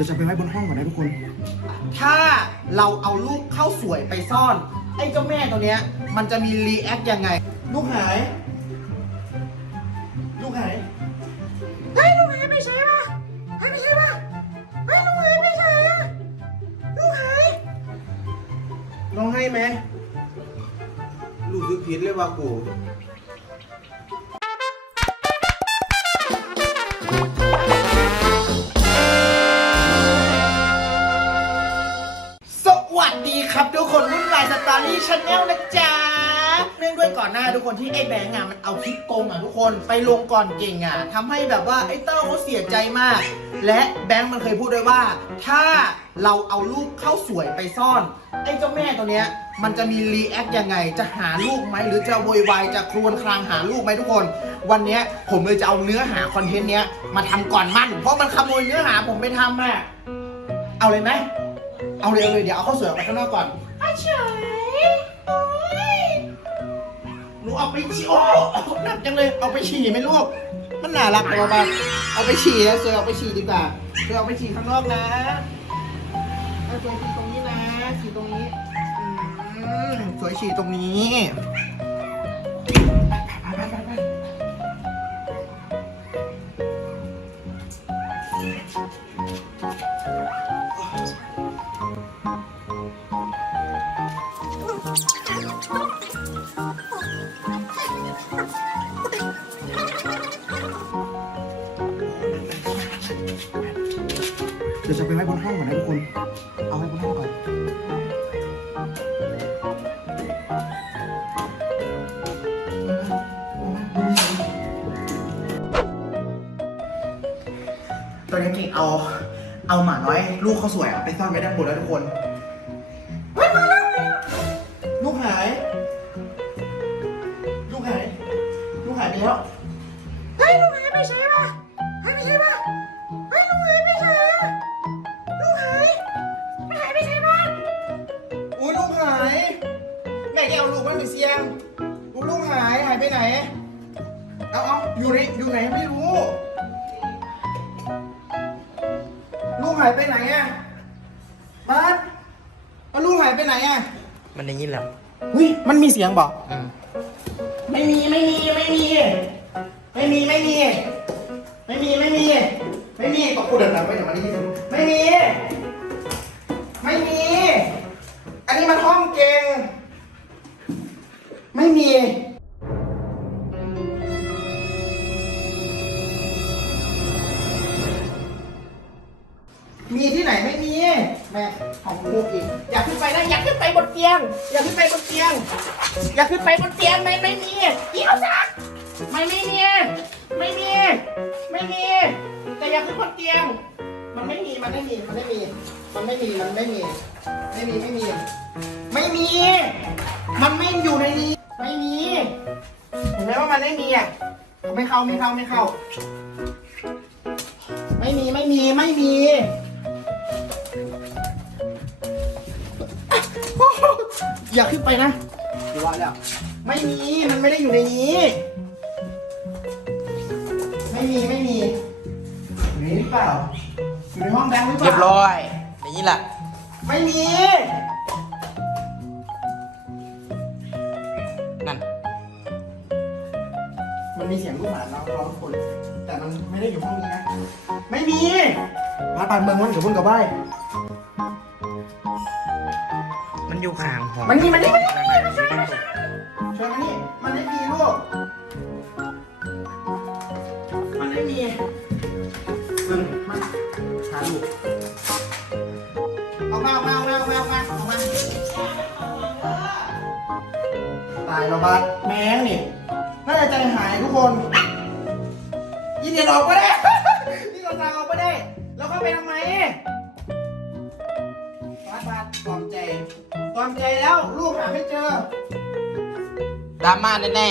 ดี๋ยวจะไปไว้บนห้องก่อนนะทุกคน ถ้าเราเอาลูกเข้าสวยไปซ่อน ไอ้เจ้าแม่ตัวเนี้ย มันจะมีรีแอคยังไง ลูกหาย ลูกหายเฮ้ยลูกหายไปใช่ปะหายไปใช่ปะเฮ้ยลูกหายไปใช่อะลูกหายร้องไห้ไหม รู้สึกผิดเลยว่ากู ครับทุกคนรุ่นลายสตอรี่ชาแนลนะจ๊ะเนื่องด้วยก่อนหน้าทุกคนที่ไอ้แบงค์อะมันเอาคลิปโกงอะทุกคนไปลงก่อนเก่งอะทำให้แบบว่าไอ้เต้าเขาเสียใจมาก และแบงค์มันเคยพูดด้วยว่า ถ้าเราเอาลูกเข้าสวยไปซ่อน ไอ้เจ้าแม่ตัวเนี้ยมันจะมีรีแอคยังไง จะหาลูกไหมหรือจะโวยวายจะครวญครางหาลูกไหมทุกคน วันเนี้ยผมเลยจะเอาเนื้อหาคอนเทนต์เนี้ยมาทำก่อนมัน เพราะมันขโมยเนื้อหาผมไปทำอะเอาเลยไหม เอาเลยเอาเลยเดี๋ยวเอาข้าวสวยออกไปข้างนอกก่อนอาเฉยโอ๊ยหนูเอาไปฉี่โอ้หนักจังเลยเอาไปฉี่ไหมลูกมันน่ารักเอามาเอาไปฉี่แล้วเสวยเอาไปฉี่ดีกว่าเสวยเอาไปฉี่ข้างนอกนะเอาสวยฉี่ตรงนี้นะฉี่ตรงนี้อืมสวยฉี่ตรงนี้ จะไปไว้บนห้องก่อนนะทุกคน เอาไว้บนห้องก่อนตอนนี้กิ่งเอา เอาหมาน้อย ลูกเขาสวยอะไปซ่อนไว้ด้านบนแล้วทุกคน อาลูกมันไปเสียงอุ้ยลูกหายหายไปไหน เอาเอาอยู่ไหนอยู่ไหนไม่รู้ ลูกหายไปไหนอะบาสเอาลูกหายไปไหนอะมันได้ยินแล้วเฮ้ยมันมีเสียงบอกอืมไม่มีไม่มีไม่มี ไม่มีไม่มี ไม่มีไม่มี ไม่มีก็พูดดังๆไปเดี๋ยวมันได้ยินไม่มี ไม่มี อันนี้มันห้องเก่ง ไม่มี มีที่ไหนไม่มีแม่ของลูกอีก อยากขึ้นไปนะอยากขึ้นไปบนเตียง อยากขึ้นไปบนเตียง อยากขึ้นไปบนเตียงไม่ไม่มีเกี่ยวจักไม่ไม่มีไม่มีไม่มีแต่อยากขึ้นบนเตียง มันไม่มีมันไม่มีมันไม่มี มันไม่มีมันไม่มี ไม่มีไม่มี ไม่มี มันไม่อยู่ในนี้ ไม่มี เห็นไหมว่ามันไม่มีอะไม่เข้าไม่เข้าไม่เข้า ไม่มีไม่มีไม่มี อย่าขึ้นไปนะดูว่าแล้ว ไม่มีมันไม่ได้อยู่ในนี้ ไม่มีไม่มีอยู่ในนี้หรือเปล่าอยู่ในห้องแบงค์หรือเปล่าเรียบร้อยได้ยินละ ไม่มี มันมีเสียงลูกหมาร้องร้องคน แต่มันไม่ได้อยู่ห้องนี้นะ ไม่มีพาปานเมืองมันกับพุ่นกับใบมันอยู่ข้างห้องมันนี่มันนี่มันนี่มันนี่มันนี่มันนี่เชิญมันนี่มันไม่มีลูก มันไม่มีมึงมันหาลูกเอามาเอามาเอามาเอามาเอามาเอามาตายแล้วบ้านแม่งนี่ น่าจะใจหายทุกคนยินเดียนออกมาได้นี่เราทางออกมาได้ แล้วเข้าไปทำไมบาสบาสตอมใจตอมใจแล้วลูกหาไม่เจอดราม่าแน่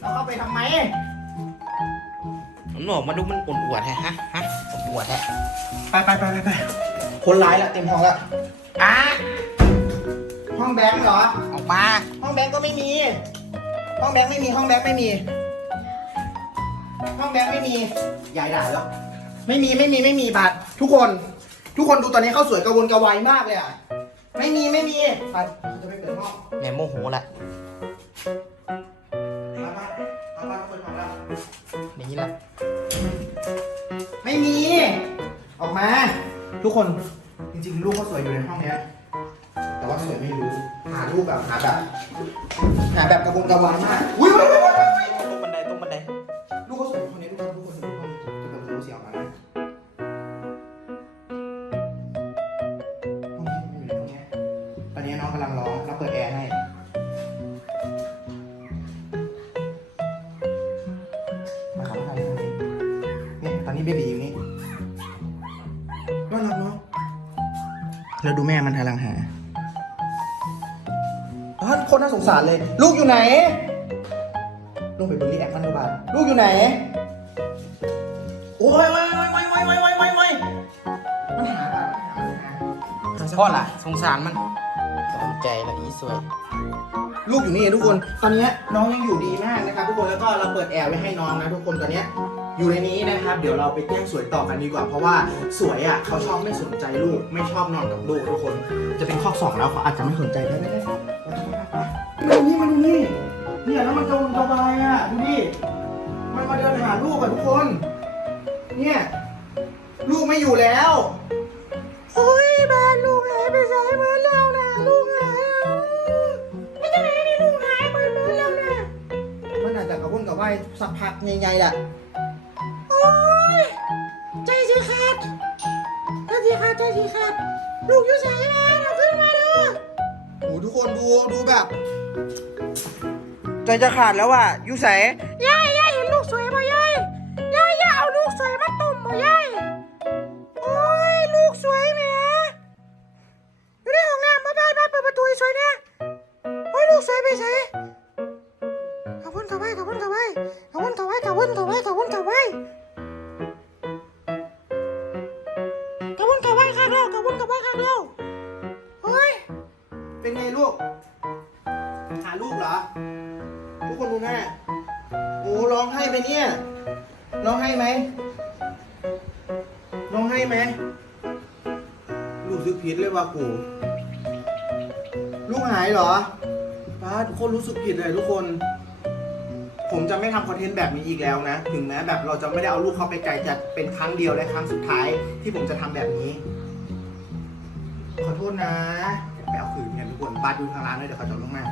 แล้วเข้าไปทำไมๆมันบอกมาดูมันอวดๆแฮะฮะฮะอวดๆแฮะไปไปไปไปไปคนร้ายละเต็มห้องละอะห้องแบงค์เหรอ ออกมา ห้องแบงค์ก็ไม่มี ห้องแบงค์ไม่มีห้องแบงค์ไม่มี ห้องแบงค์ไม่มียายด่าแล้ว ไม่มีไม่มีไม่มีบัตรทุกคน ทุกคนดูตอนนี้เขาสวยกระวนกระวายมากเลยอะไม่มีไม่มีไปเราจะไปเปิดห้องแม่โมโหละมามาเอามาเปิดของเราอย่างนี้ละไม่มี ออกมา ทุกคนจริงๆ ลูกเขาสวยอยู่ในห้องเนี้ยแต่ว่าสวยไม่รู้ หารูปแบบหาแบบหาแบบกระวนกระวายมากอุ้ยอุ้ยอุ้ยอุ้ยอุ้ยตรงบันไดตรงบันไดลูกเขาสวยอยู่ห้อนี้ลูกเขาลูกเขาสูงนี้จะเปิดประตูเสียงออกมานะห้องนี้อยู่ในห้องเนี้ยตอนนี้น้องกำลังร้องเราเปิดแอร์ให้มาขับมาทางนี้เนี่ยตอนนี้เบบีอยู่นี่น่ารักเนาะแล้วดูแม่มันกำลังหา อ๋อคนน่าสงสารเลย ลูกอยู่ไหน ลูกไปบอร์รี่แอคมันดูบาทลูกอยู่ไหน โอ้ยโอ้ยโอ้ยโอ้ยโอ้ยโอ้ยโอ้ยโอ้ยโอ้ยมันหาอะมันหามันหาพ่อล่ะ สงสารมันสนใจละอีสวย ลูกอยู่นี่ทุกคน ตอนเนี้ยน้องยังอยู่ดีมากนะครับทุกคน แล้วก็เราเปิดแอร์ไว้ให้น้องนะทุกคนตอนเนี้ยอยู่ในนี้นะครับ เดี๋ยวเราไปแกล้งสวยต่อกันดีกว่า เพราะว่าสวยอะเขาชอบไม่สนใจลูก ไม่ชอบนอนกับลูกทุกคน จะเป็นข้อสองแล้วเขาอาจจะไม่สนใจได้ไหม ด้มาดูนี่มาดูนี่เนี่ยแล้วมันกระวนกระวายอะดูดิมันมาเดินหาลูกอะทุกคน เนี่ย ลูกไม่อยู่แล้วโอ้ยบ้านลูกหายไปสายเหมือนแล้วนะลูกหายอะไม่ใช่ไหมนี่ลูกหายไปเหมือนแล้วนะมันอาจจะกระวนกระวายสักพักใหญ่ๆแหละโอ้ยใจสิขาดใจสิขาดใจสิขาดลูกอยู่ไหนมาเราขึ้น ดูแบบใจจะขาดแล้วอะยู่ไหนยายยายเห็นลูกสวยป่ะยายยายยายเอาลูกสวยมาตุ่มป่ะยายโอ้ยลูกสวยแหมอยู่ในห้องน้ำมาบ้านบ้าเปิดประตูสวยเนี่ยโอ้ยลูกสวยไปใส่กระวนกระวายกระวนกระวายกระวนกระวายกระวนกระวา ร้องไห้ไหมลูกซึกผิดเลยว่ากูลูกหายเหรอป้าทุกคนรู้สึกผิดเลยทุกคน ผมจะไม่ทำคอนเทนต์แบบนี้อีกแล้วนะ ถึงแม้แบบเราจะไม่ได้เอาลูกเข้าไปไกลจะเป็นครั้งเดียวและครั้งสุดท้ายที่ผมจะทำแบบนี้ ขอโทษนะไปเอาคืนกันทุกคนบาดูทางร้านด้วยเดี๋ยวเขาจะลงมา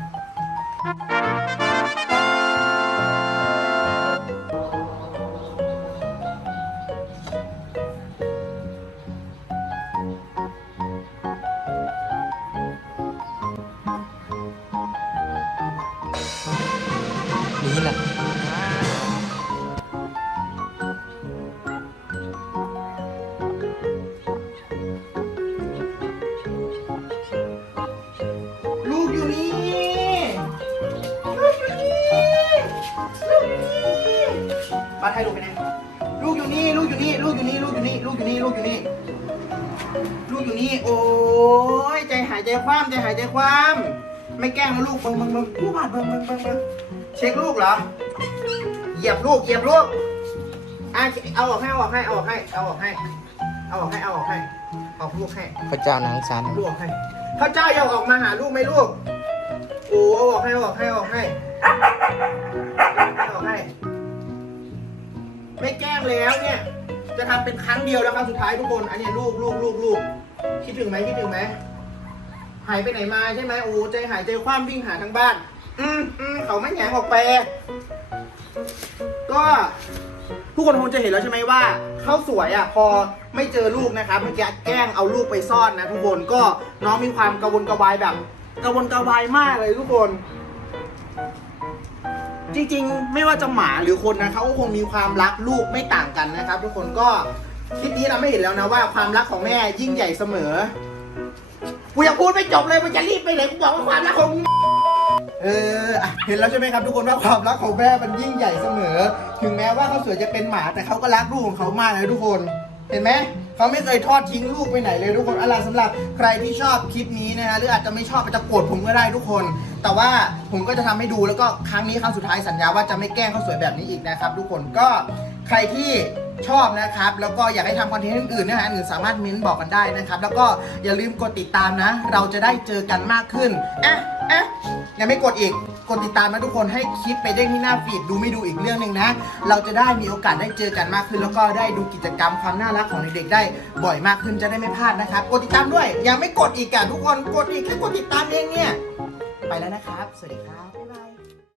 นี้ละลูกอยู่นี่ลูกอยู่นี่ลูกอยู่นี่บาสให้ลูกไปไหนลูกอยู่นี่ ลูกอยู่นี่ ลูกอยู่นี่ ลูกอยู่นี่ ลูกอยู่นี่ ลูกอยู่นี่ ลูกอยู่นี่ โอ้ยใจหายใจคว่ำใจหายใจคว่ำไม่แกล้งนะลูกมึงมึงมึงลูกบาดมึงมึงมึงมึง เช็คลูกเหรอ เหยียบลูก เหยียบลูกอะเอาออกให้เอาออกให้เอาออกให้เอาออกให้เอาออกให้เอาออกให้เอาลูกให้พระเจ้านางสารลูกให้ข้าเจ้าอยากออกมาหาลูกไหมลูก โอ้เอาออกให้เอาออกให้เอาออกให้เอาออกให้ ไม่แกล้งแล้วเนี่ย จะทำเป็นครั้งเดียวแล้วครั้งสุดท้ายทุกคน อันเนี้ยลูกลูกลูกลูกคิดถึงไหมคิดถึงไหมหายไปไหนมาใช่ไหมโอ้ใจหายใจคว่ำวิ่งหาทั้งบ้าน อืมอืมเขาไม่แหงออกไป ก็ทุกคนคงจะเห็นแล้วใช่ไหมว่าเขาสวยอะพอไม่เจอลูกนะครับเมื่อกี้แกล้งเอาลูกไปซ่อนนะทุกคนก็น้องมีความกระวนกระวายแบบกระวนกระวายมากเลยทุกคน จริงๆ ไม่ว่าจะหมาหรือคนนะเขาก็คงมีความรักลูกไม่ต่างกันนะครับ ทุกคนก็คลิปนี้เราไม่เห็นแล้วนะว่าความรักของแม่ยิ่งใหญ่เสมอกูยังพูดไม่จบเลยมันจะรีบไปไหนกูบอกว่าความรักของ เอออะเห็นแล้วใช่ไหมครับทุกคนว่าความรักของแม่มันยิ่งใหญ่เสมอ ถึงแม้ว่าเขาสวยจะเป็นหมาแต่เขาก็รักลูกของเขามากเลยทุกคน เห็นไหมเขาไม่เคยทอดทิ้งลูกไปไหนเลยทุกคนอะไรสำหรับใครที่ชอบคลิปนี้นะฮะหรืออาจจะไม่ชอบอาจจะโกรธผมก็ได้ทุกคน แต่ว่าผมก็จะทำให้ดูแล้วก็ครั้งนี้ครั้งสุดท้ายสัญญาว่าจะไม่แกล้งเขาสวยแบบนี้อีกนะครับ ทุกคนก็ใครที่ชอบนะครับ แล้วก็อยากให้ทำคอนเทนต์อื่นๆเนื้อหาอื่นสามารถเม้นบอกกันได้นะครับ แล้วก็อย่าลืมกดติดตามนะ เราจะได้เจอกันมากขึ้นอะอะ ยังไม่กดอีก กดติดตามนะทุกคนให้คลิปไปเด้งที่หน้าฟีดดูไม่ดูอีกเรื่องหนึ่งนะ เราจะได้มีโอกาสได้เจอกันมากขึ้น แล้วก็ได้ดูกิจกรรมความน่ารักของเด็กๆได้บ่อยมากขึ้นจะได้ไม่พลาดนะครับ กดติดตามด้วย ยังไม่กดอีกอะทุกคน กดอีกแค่กดติดตามเองเนี่ย ไปแล้วนะครับ สวัสดีครับ